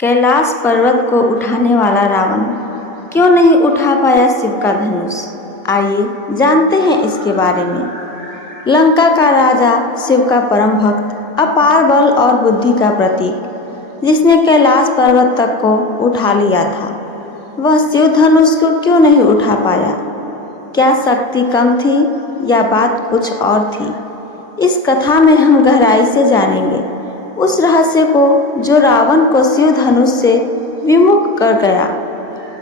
कैलाश पर्वत को उठाने वाला रावण क्यों नहीं उठा पाया शिव का धनुष। आइए जानते हैं इसके बारे में। लंका का राजा शिव का परम भक्त, अपार बल और बुद्धि का प्रतीक, जिसने कैलाश पर्वत तक को उठा लिया था, वह शिव धनुष को क्यों नहीं उठा पाया। क्या शक्ति कम थी या बात कुछ और थी? इस कथा में हम गहराई से जानेंगे उस रहस्य को जो रावण को शिव धनुष से विमुख कर गया।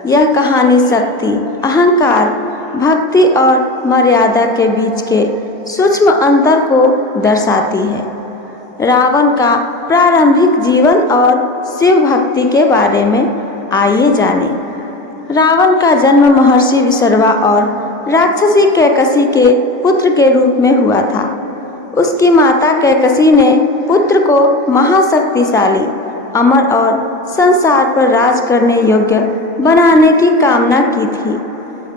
यह कहानी शक्ति, अहंकार, भक्ति और मर्यादा के बीच के सूक्ष्म अंतर को दर्शाती है। रावण का प्रारंभिक जीवन और शिव भक्ति के बारे में आइए जानें। रावण का जन्म महर्षि विसर्वा और राक्षसी कैकसी के पुत्र के रूप में हुआ था। उसकी माता कैकसी ने पुत्र को महाशक्तिशाली, अमर और संसार पर राज करने योग्य बनाने की कामना की थी।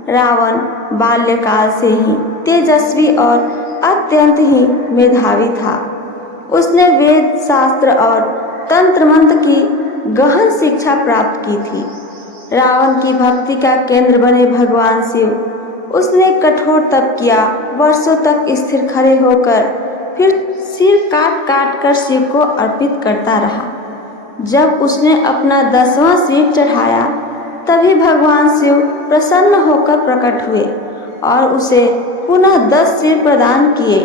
रावण बाल्यकाल से ही तेजस्वी और अत्यंत ही मेधावी था। उसने वेद, शास्त्र और तंत्र मंत्र की गहन शिक्षा प्राप्त की थी। रावण की भक्ति का केंद्र बने भगवान शिव, उसने कठोर तप किया, वर्षों तक स्थिर खड़े होकर फिर सिर काट काट कर शिव को अर्पित करता रहा। जब उसने अपना 10वां सिर चढ़ाया, तभी भगवान शिव प्रसन्न होकर प्रकट हुए और उसे पुनः 10 सिर प्रदान किए।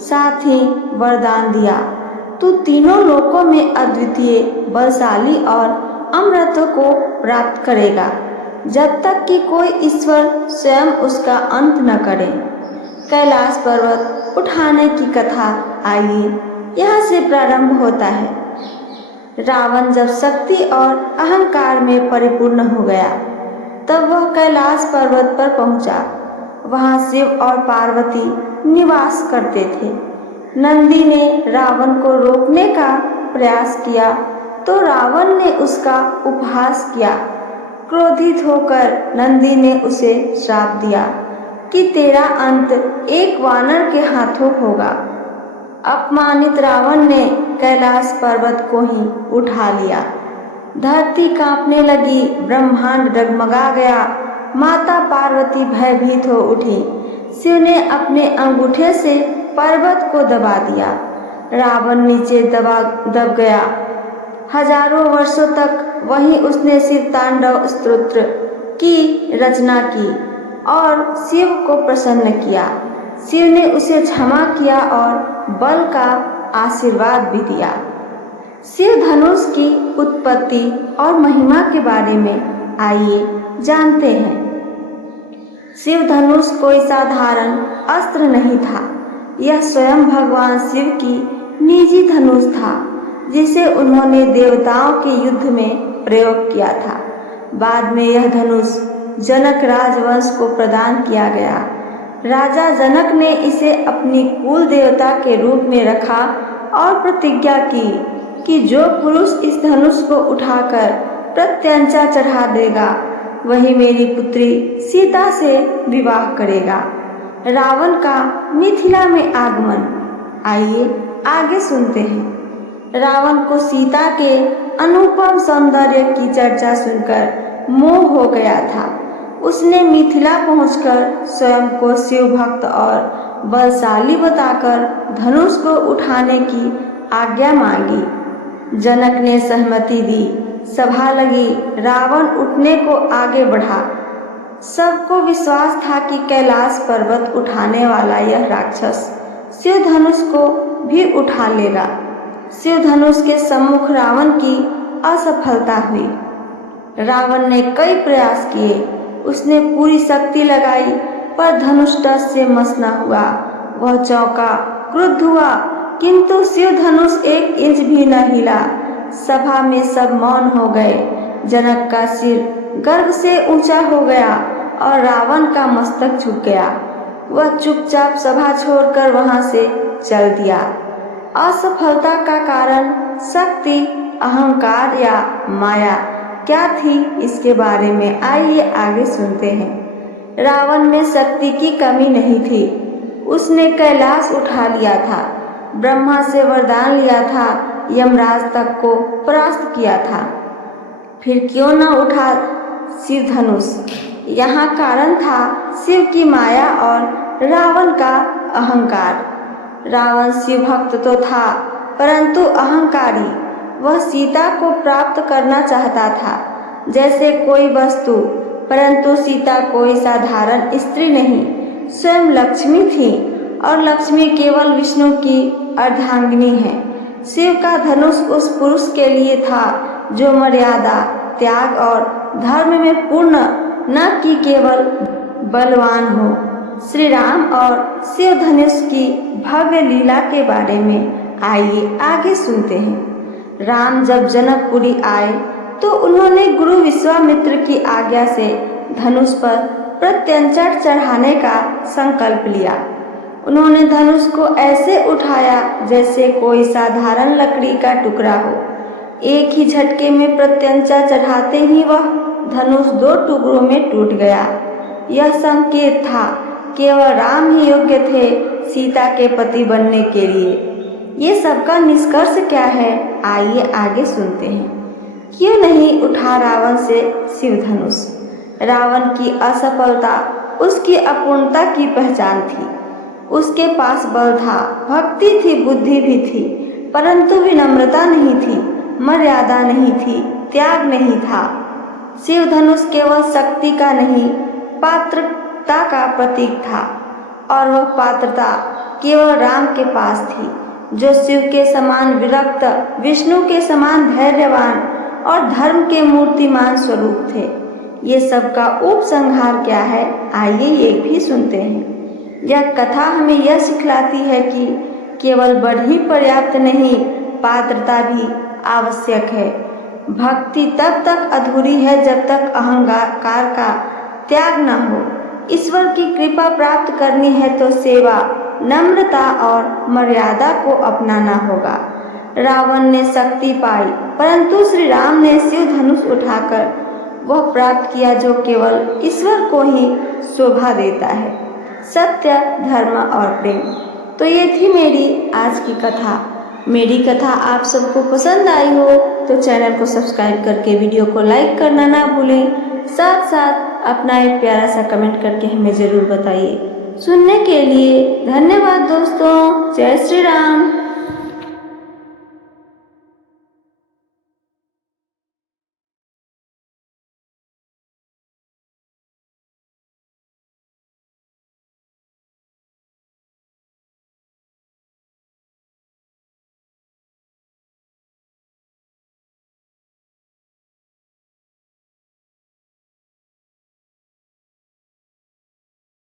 साथ ही वरदान दिया, तू तीनों लोकों में अद्वितीय, बलशाली और अमरत्व को प्राप्त करेगा, जब तक कि कोई ईश्वर स्वयं उसका अंत न करे। कैलाश पर्वत उठाने की कथा आइए यहाँ से प्रारंभ होता है। रावण जब शक्ति और अहंकार में परिपूर्ण हो गया, तब वह कैलाश पर्वत पर पहुंचा। वहां शिव और पार्वती निवास करते थे। नंदी ने रावण को रोकने का प्रयास किया तो रावण ने उसका उपहास किया। क्रोधित होकर नंदी ने उसे श्राप दिया कि तेरा अंत एक वानर के हाथों होगा। अपमानित रावण ने कैलाश पर्वत को ही उठा लिया। धरती कांपने लगी, ब्रह्मांड डगमगा गया। माता पार्वती भयभीत हो उठी। शिव ने अपने अंगूठे से पर्वत को दबा दिया। रावण नीचे दब गया। हजारों वर्षों तक वहीं उसने शिव तांडव स्तोत्र की रचना की और शिव को प्रसन्न किया। शिव ने उसे क्षमा किया और बल का आशीर्वाद भी दिया। शिव धनुष की उत्पत्ति और महिमा के बारे में आइए जानते हैं। शिव धनुष कोई साधारण अस्त्र नहीं था। यह स्वयं भगवान शिव की निजी धनुष था, जिसे उन्होंने देवताओं के युद्ध में प्रयोग किया था। बाद में यह धनुष जनक राजवंश को प्रदान किया गया। राजा जनक ने इसे अपनी कुल देवता के रूप में रखा और प्रतिज्ञा की कि जो पुरुष इस धनुष को उठाकर प्रत्यंचा चढ़ा देगा, वही मेरी पुत्री सीता से विवाह करेगा। रावण का मिथिला में आगमन, आइए आगे सुनते हैं। रावण को सीता के अनुपम सौंदर्य की चर्चा सुनकर मोह हो गया था। उसने मिथिला पहुंचकर स्वयं को शिव भक्त और बलशाली बताकर धनुष को उठाने की आज्ञा मांगी। जनक ने सहमति दी। सभा लगी। रावण उठने को आगे बढ़ा। सबको विश्वास था कि कैलाश पर्वत उठाने वाला यह राक्षस शिव धनुष को भी उठा लेगा। शिव धनुष के सम्मुख रावण की असफलता हुई। रावण ने कई प्रयास किए। उसने पूरी शक्ति लगाई, पर धनुष टस से मस न हुआ। वह चौंका, क्रुद्ध हुआ, किंतु शिव धनुष 1 इंच भी न हिला। सभा में सब मौन हो गए। जनक का सिर गर्व से ऊंचा हो गया और रावण का मस्तक झुक गया। वह चुपचाप सभा छोड़कर वहां से चल दिया। असफलता का कारण शक्ति, अहंकार या माया क्या थी, इसके बारे में आइए आगे सुनते हैं। रावण में शक्ति की कमी नहीं थी। उसने कैलाश उठा लिया था, ब्रह्मा से वरदान लिया था, यमराज तक को परास्त किया था। फिर क्यों न उठा शिव धनुष। यहाँ कारण था शिव की माया और रावण का अहंकार। रावण शिव भक्त तो था परंतु अहंकारी। वह सीता को प्राप्त करना चाहता था जैसे कोई वस्तु, परंतु सीता कोई साधारण स्त्री नहीं, स्वयं लक्ष्मी थी और लक्ष्मी केवल विष्णु की अर्धांगिनी है। शिव का धनुष उस पुरुष के लिए था जो मर्यादा, त्याग और धर्म में पूर्ण, न कि केवल बलवान हो। श्री राम और शिव धनुष की भव्य लीला के बारे में आइए आगे सुनते हैं। राम जब जनकपुरी आए तो उन्होंने गुरु विश्वामित्र की आज्ञा से धनुष पर प्रत्यंचा चढ़ाने का संकल्प लिया। उन्होंने धनुष को ऐसे उठाया जैसे कोई साधारण लकड़ी का टुकड़ा हो। एक ही झटके में प्रत्यंचा चढ़ाते ही वह धनुष 2 टुकड़ों में टूट गया। यह संकेत था केवल राम ही योग्य थे सीता के पति बनने के लिए। ये सबका निष्कर्ष क्या है, आइए आगे सुनते हैं। क्यों नहीं उठा रावण से शिव धनुष। रावण की असफलता उसकी अपूर्णता की पहचान थी। उसके पास बल था, भक्ति थी, बुद्धि भी थी, परंतु विनम्रता नहीं थी, मर्यादा नहीं थी, त्याग नहीं था। शिव धनुष केवल शक्ति का नहीं, पात्रता का प्रतीक था और वह पात्रता केवल राम के पास थी, जो शिव के समान विरक्त, विष्णु के समान धैर्यवान और धर्म के मूर्तिमान स्वरूप थे। ये सब का उपसंहार क्या है, आइए ये भी सुनते हैं। यह कथा हमें यह सिखलाती है कि केवल बल ही पर्याप्त नहीं, पात्रता भी आवश्यक है। भक्ति तब तक अधूरी है जब तक अहंकार का त्याग न हो। ईश्वर की कृपा प्राप्त करनी है तो सेवा, नम्रता और मर्यादा को अपनाना होगा। रावण ने शक्ति पाई परंतु श्री राम ने शिव धनुष उठाकर वह प्राप्त किया जो केवल ईश्वर को ही शोभा देता है, सत्य, धर्म और प्रेम। तो ये थी मेरी आज की कथा। मेरी कथा आप सबको पसंद आई हो तो चैनल को सब्सक्राइब करके वीडियो को लाइक करना ना भूलें। साथ साथ अपना एक प्यारा सा कमेंट करके हमें ज़रूर बताइए। सुनने के लिए धन्यवाद दोस्तों। जय श्री राम।